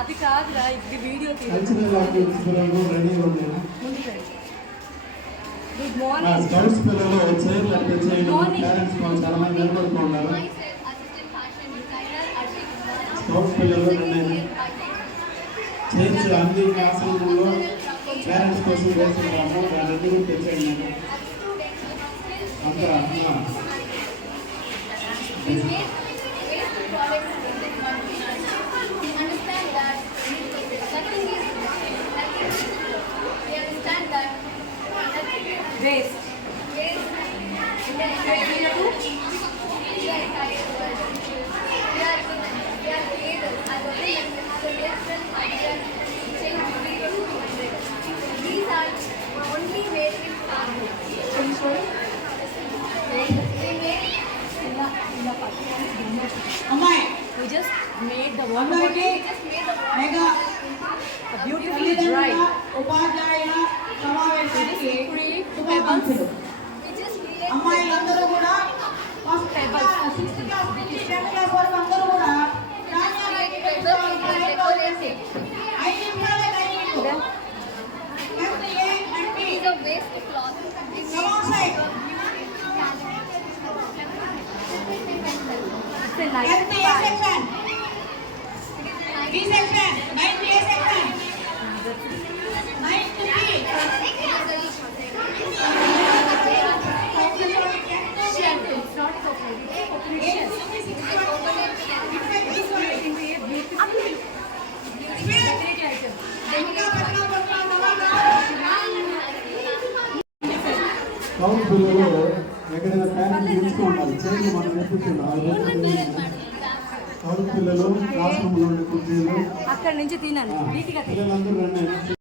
అది కాదురా ఇది వీడియో గుడ్ మార్నింగ్ స్కౌట్స్ పిల్లలు చైర్లు అట్లా చేయడం పేరెంట్స్ చాలా మంది నిలబడుతున్నారు. స్కౌట్స్ పిల్లలు చైర్స్ అన్ని క్లాసులలో పేరెంట్స్ కోసం వేస్తున్నాము. దాని అందరూ తెచ్చేయండి అంతా. Waste. These are only made with cardboard. We just made the one mega beautifully dry. ఉపాధ్యాయ సమావేశానికి Pebbles. అమ్మాయిలందరూ కూడా ఫస్ట్ Pebbles. సిక్స్త్ క్లాస్ నుంచి 10th క్లాస్ వరకు అందరూ కూడా ధాన్యాన్ని డెకరేషన్ 5 నిమిషాలే టైం ఇవ్వు. These are waste cloth. It's a nice section. B section. 9th A section. 9th B. It's not appropriate. Scout పిల్లలు ఎక్కడైనా పేరెంట్స్ తీసుకుంటారు చైర్లు మనం నేర్పిస్తున్నారు. స్కౌట్ పిల్లలు క్లాస్ రూమ్ లో ఉండే కుర్చీలు అక్కడ నుంచి తినండి పిల్లలందరూ రండి.